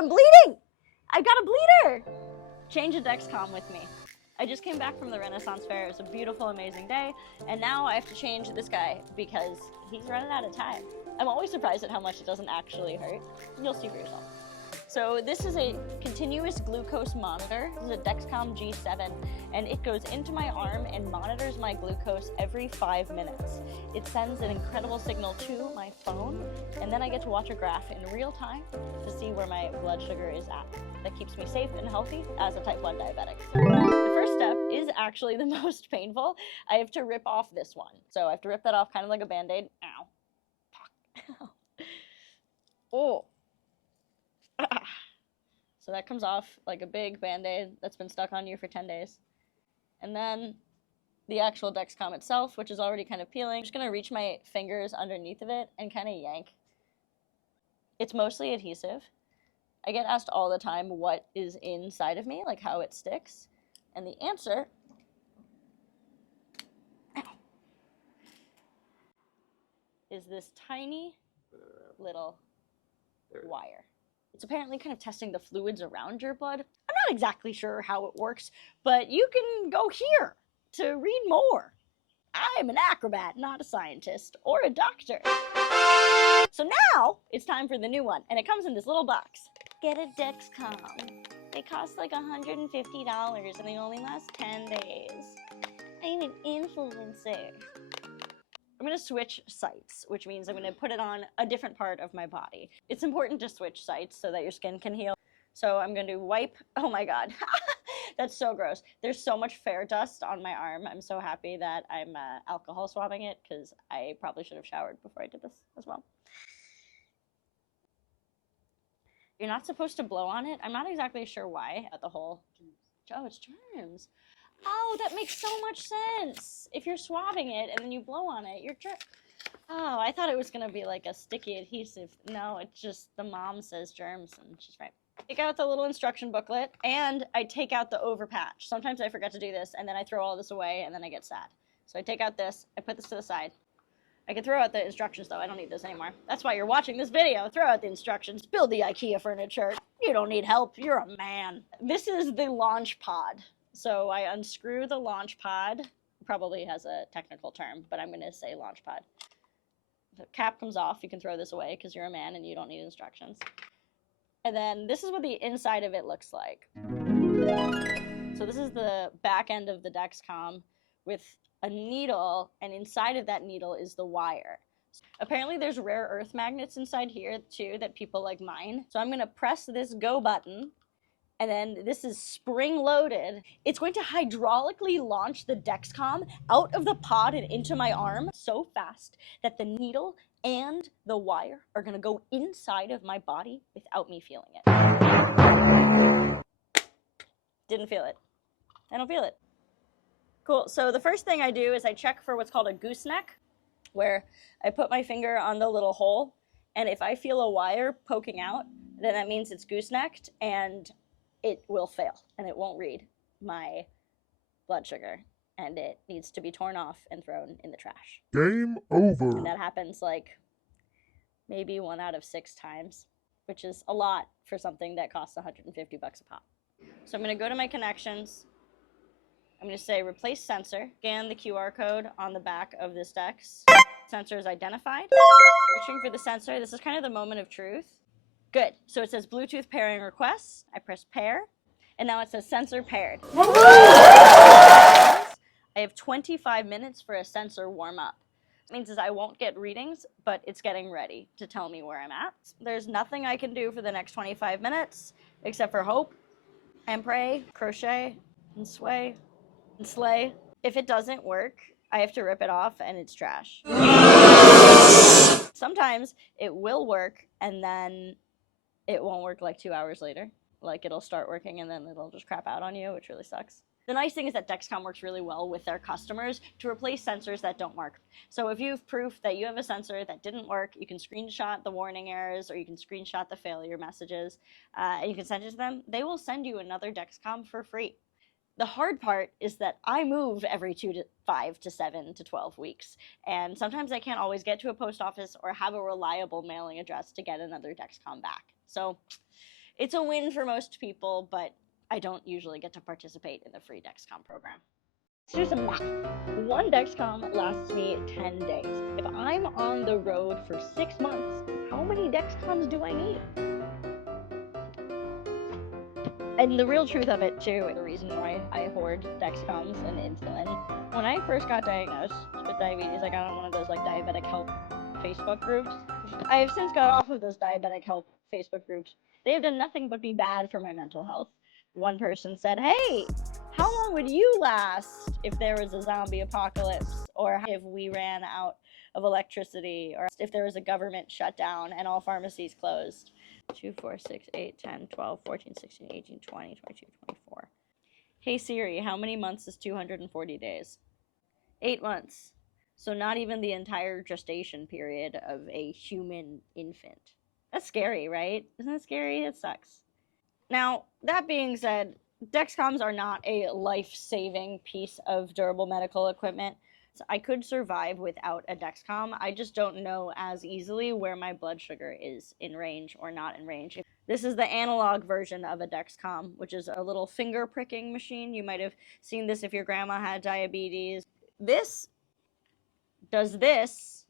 I'm bleeding! I got a bleeder! Change a Dexcom with me. I just came back from the Renaissance Fair. It was a beautiful, amazing day, and now I have to change this guy because he's running out of time. I'm always surprised at how much it doesn't actually hurt. You'll see for yourself. So this is a continuous glucose monitor. This is a Dexcom G7, and it goes into my arm and monitors my glucose every 5 minutes. It sends an incredible signal to my phone, and then I get to watch a graph in real time to see where my blood sugar is at. That keeps me safe and healthy as a type 1 diabetic. The first step is actually the most painful. I have to rip off this one. So I have to rip that off kind of like a Band-Aid. Ow. Oh. So that comes off like a big Band-Aid that's been stuck on you for 10 days. And then the actual Dexcom itself, which is already kind of peeling. I'm just gonna reach my fingers underneath of it and kind of yank. It's mostly adhesive. I get asked all the time what is inside of me, like how it sticks. And the answer is this tiny little wire. It's apparently kind of testing the fluids around your blood. I'm not exactly sure how it works, but you can go here to read more. I'm an acrobat, not a scientist or a doctor. So now it's time for the new one, and it comes in this little box. Get a Dexcom. They cost like $150 and they only last 10 days. I'm an influencer. I'm gonna switch sites, which means I'm gonna put it on a different part of my body. It's important to switch sites so that your skin can heal. So I'm going to wipe, oh my God, that's so gross. There's so much fair dust on my arm. I'm so happy that I'm alcohol swabbing it because I probably should have showered before I did this as well. You're not supposed to blow on it. I'm not exactly sure why at the whole, oh, it's germs. Oh, that makes so much sense. If you're swabbing it and then you blow on it, you're oh, I thought it was gonna be like a sticky adhesive. No, it's just the mom says germs and she's right. Take out the little instruction booklet and I take out the over patch. Sometimes I forget to do this and then I throw all this away and then I get sad. So I take out this, I put this to the side. I can throw out the instructions though, I don't need this anymore. That's why you're watching this video. Throw out the instructions, build the IKEA furniture. You don't need help, you're a man. This is the launch pod. So I unscrew the launch pod. Probably has a technical term, but I'm gonna say launch pod. The cap comes off, you can throw this away because you're a man and you don't need instructions. And then this is what the inside of it looks like. So this is the back end of the Dexcom with a needle, and inside of that needle is the wire. Apparently there's rare earth magnets inside here too that people like mine. So I'm gonna press this go button, and then this is spring loaded. It's going to hydraulically launch the Dexcom out of the pod and into my arm so fast that the needle and the wire are gonna go inside of my body without me feeling it. Didn't feel it. I don't feel it. Cool, so the first thing I do is I check for what's called a gooseneck, where I put my finger on the little hole, and if I feel a wire poking out, then that means it's goosenecked, and it will fail, and it won't read my blood sugar, and it needs to be torn off and thrown in the trash. Game over. And that happens like maybe 1 out of 6 times, which is a lot for something that costs $150 a pop. So I'm gonna go to my connections. I'm gonna say replace sensor, scan the QR code on the back of this Dex. Sensor is identified. Searching for the sensor. This is kind of the moment of truth. Good, so it says Bluetooth pairing requests. I press pair, and now it says sensor paired. I have 25 minutes for a sensor warm up. It means is I won't get readings, but it's getting ready to tell me where I'm at. There's nothing I can do for the next 25 minutes except for hope and pray, crochet and sway and slay. If it doesn't work, I have to rip it off and it's trash. Sometimes it will work and then it won't work like 2 hours later. Like it'll start working and then it'll just crap out on you, which really sucks. The nice thing is that Dexcom works really well with their customers to replace sensors that don't work. So if you have proof that you have a sensor that didn't work, you can screenshot the warning errors or you can screenshot the failure messages and you can send it to them. They will send you another Dexcom for free. The hard part is that I move every 5 to 7 to 12 weeks, and sometimes I can't always get to a post office or have a reliable mailing address to get another Dexcom back. So It's a win for most people, but I don't usually get to participate in the free Dexcom program. Let's do some math. One Dexcom lasts me 10 days. If I'm on the road for 6 months, how many Dexcoms do I need? And the real truth of it, too, the reason why I hoard Dexcoms and insulin. When I first got diagnosed with diabetes, I got on one of those like diabetic health Facebook groups. I have since got off of those diabetic health Facebook groups. They have done nothing but be bad for my mental health. One person said, hey, how long would you last if there was a zombie apocalypse, or if we ran out of electricity, or if there was a government shutdown and all pharmacies closed? 2, 4, 6, 8, 10, 12, 14, 16, 18, 20, 22, 24. Hey Siri, how many months is 240 days? 8 months. So not even the entire gestation period of a human infant. That's scary, right? Isn't that scary? It sucks. Now, that being said, Dexcoms are not a life-saving piece of durable medical equipment. So I could survive without a Dexcom. I just don't know as easily where my blood sugar is in range or not in range. This is the analog version of a Dexcom, which is a little finger pricking machine. You might have seen this if your grandma had diabetes. This does this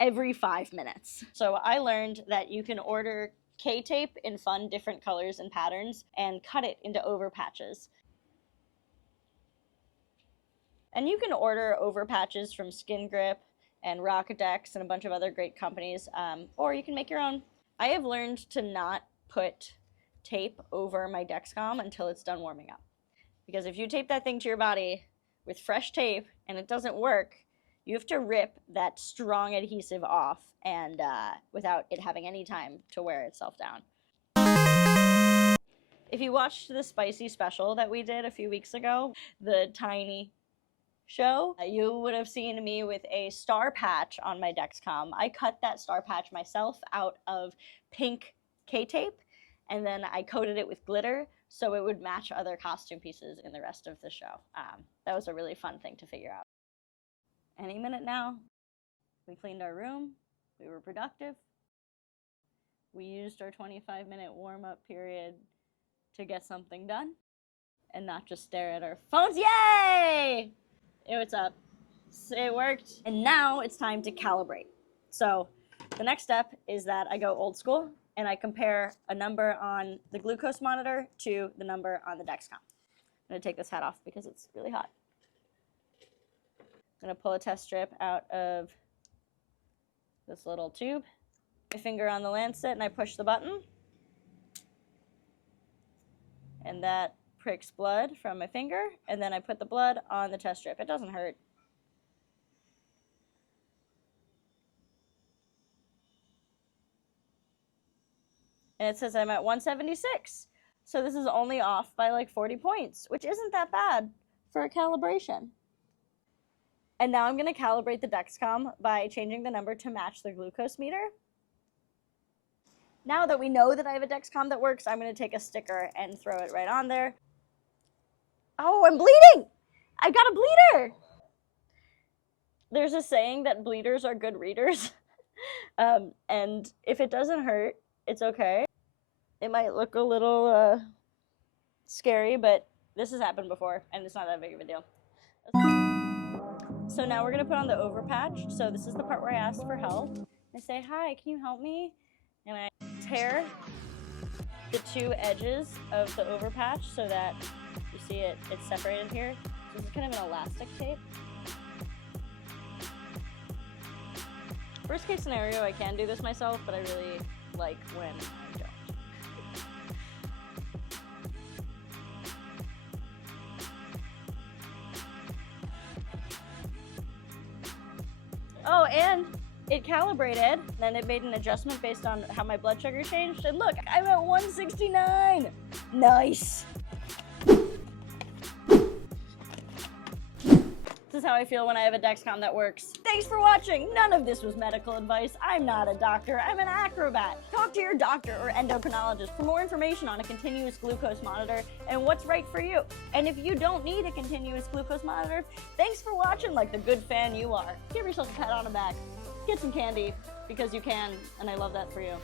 every 5 minutes. So I learned that you can order K-tape in fun different colors and patterns and cut it into over patches. And you can order over patches from Skin Grip and Rockadex and a bunch of other great companies, or you can make your own. I have learned to not put tape over my Dexcom until it's done warming up. Because if you tape that thing to your body with fresh tape and it doesn't work, you have to rip that strong adhesive off and without it having any time to wear itself down. If you watched the spicy special that we did a few weeks ago, the tiny show, you would have seen me with a star patch on my Dexcom. I cut that star patch myself out of pink K-tape, and then I coated it with glitter so it would match other costume pieces in the rest of the show. That was a really fun thing to figure out. Any minute now. We cleaned our room. We were productive. We used our 25-minute warm-up period to get something done and not just stare at our phones. Yay! Hey, what's up? It worked. And now it's time to calibrate. So the next step is that I go old school and I compare a number on the glucose monitor to the number on the Dexcom. I'm going to take this hat off because it's really hot. I'm going to pull a test strip out of this little tube. My finger on the lancet and I push the button. And that pricks blood from my finger, and then I put the blood on the test strip. It doesn't hurt. And it says I'm at 176. So this is only off by like 40 points, which isn't that bad for a calibration. And now I'm going to calibrate the Dexcom by changing the number to match the glucose meter. Now that we know that I have a Dexcom that works, I'm going to take a sticker and throw it right on there. Oh, I'm bleeding! I got a bleeder! There's a saying that bleeders are good readers. And if it doesn't hurt, it's okay. It might look a little scary, but this has happened before, and it's not that big of a deal. So now we're going to put on the over patch. So this is the part where I ask for help. I say, hi, can you help me? And I tear the two edges of the over patch so that you see it's separated here. This is kind of an elastic tape. Worst case scenario, I can do this myself, but I really like when I don't. Oh, and it calibrated, then it made an adjustment based on how my blood sugar changed, and look, I'm at 169! Nice! This is how I feel when I have a Dexcom that works. Thanks for watching! None of this was medical advice. I'm not a doctor, I'm an acrobat. Talk to your doctor or endocrinologist for more information on a continuous glucose monitor and what's right for you. And if you don't need a continuous glucose monitor, thanks for watching like the good fan you are. Give yourself a pat on the back. Get some candy, because you can, and I love that for you.